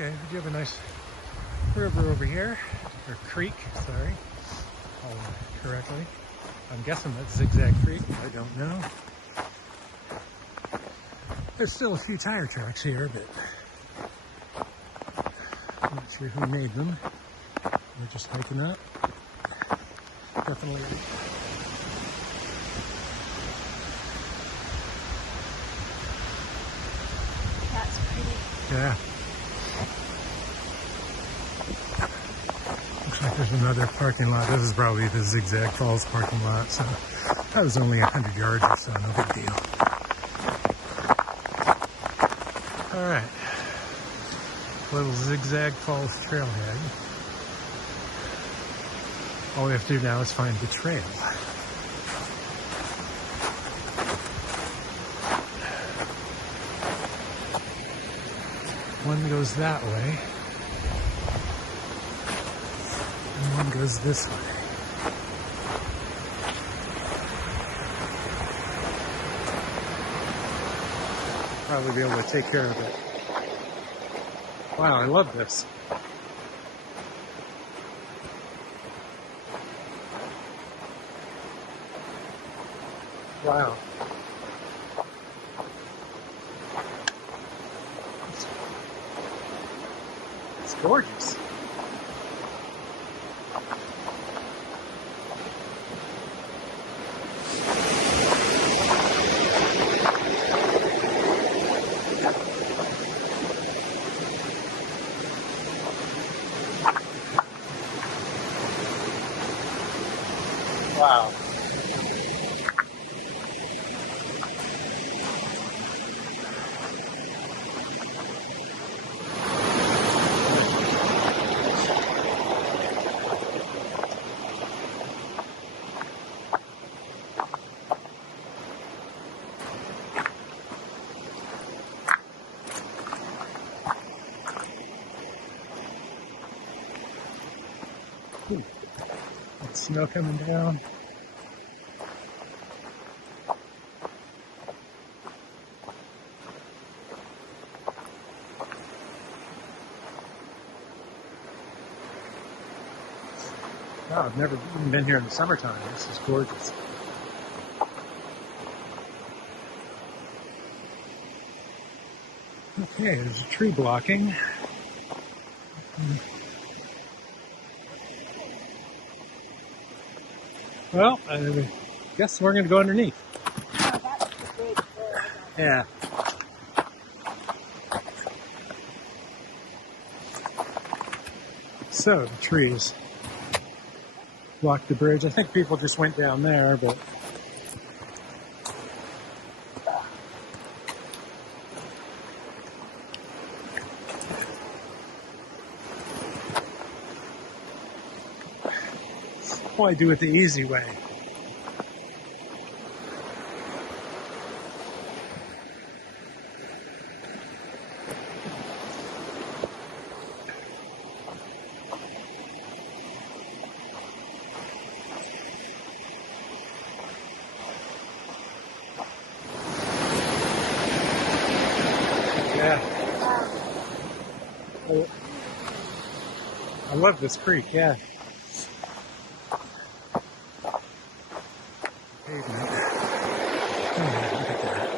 Okay, we do have a nice river over here, or creek, sorry, called correctly. I'm guessing that's Zigzag Creek, I don't know. There's still a few tire tracks here, but I'm not sure who made them. We're just hiking up. Definitely. That's pretty. Yeah. Looks like there's another parking lot. This is probably the Zigzag Falls parking lot, so that was only 100 yards or so, no big deal. All right. Little Zigzag Falls trailhead. All we have to do now is find the trail. One goes that way, and one goes this way. Probably be able to take care of it. Wow, I love this. Wow. It's gorgeous. Wow. Ooh. Snow coming down. Wow, I've never even been here in the summertime. This is gorgeous. Okay, there's a tree blocking. Well, I guess we're going to go underneath. Oh, that's the bridge there. Yeah. So, the trees blocked the bridge. I think people just went down there, but why do it the easy way? Yeah. I love this creek, yeah. Pavement. Oh, look at that.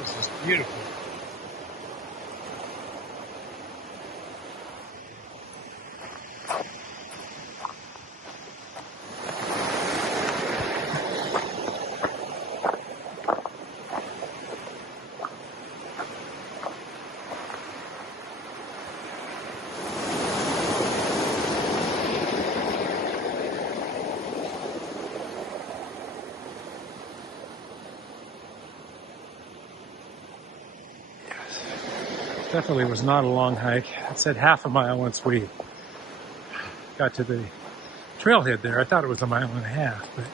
This is beautiful. Definitely was not a long hike. It said half a mile once we got to the trailhead there. I thought it was 1.5 miles, but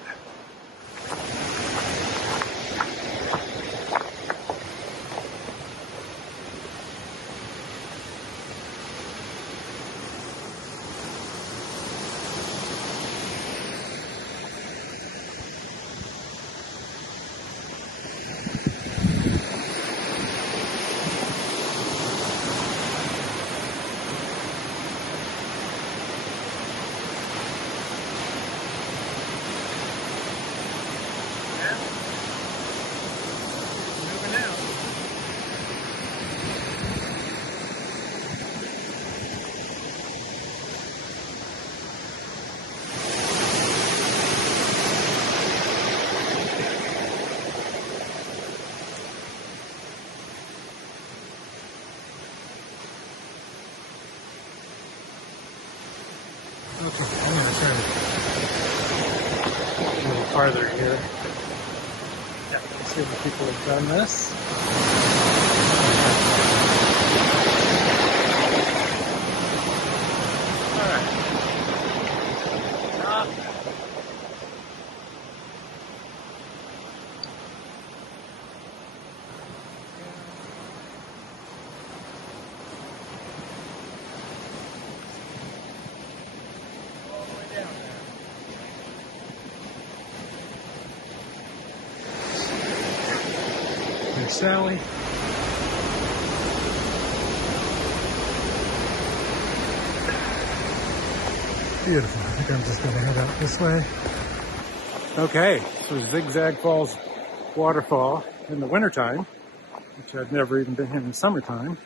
farther here. Yeah, you can see the people have done this. Alright. Stop. All the way down there. There's Sally. Beautiful. I think I'm just going to head out this way. Okay, so Zigzag Falls waterfall in the wintertime, which I've never even been here in the summertime.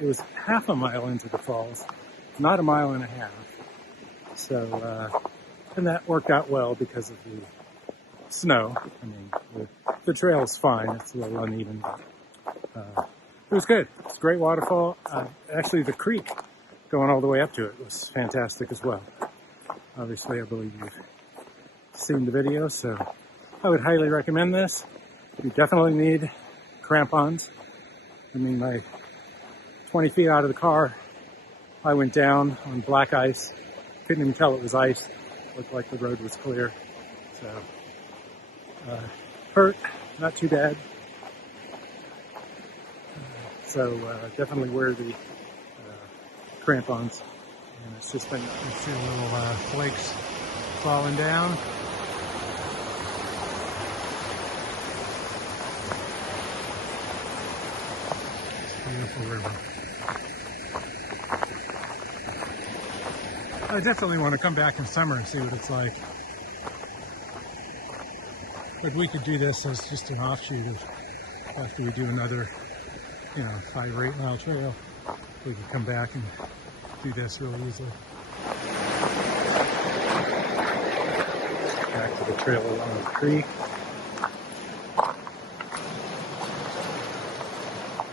It was half a mile into the falls, not a mile and a half. So, and that worked out well because of the snow. I mean, the trail is fine. It's a little uneven, but it was good. It's a great waterfall. Actually, the creek going all the way up to it was fantastic as well. Obviously, I believe you've seen the video, so I would highly recommend this. You definitely need crampons. I mean, my 20 feet out of the car, I went down on black ice. Couldn't even tell it was ice. Looked like the road was clear. So, hurt, not too bad. So definitely wear the crampons. And it's just been, you see little flakes falling down. Beautiful river. I definitely want to come back in summer and see what it's like. But we could do this as just an offshoot of after we do another, 5 or 8 mile trail. We could come back and do this really easily. Back to the trail along the creek.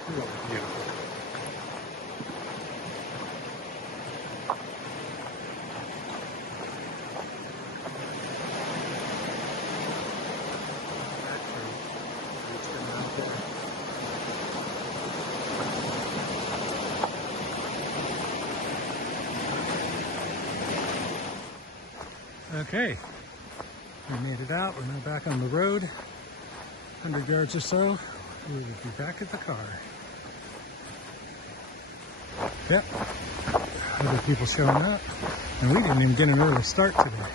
Really beautiful. Okay, we made it out. We're now back on the road. 100 yards or so. We will be back at the car. Yep, other people showing up. And we didn't even get an early start today.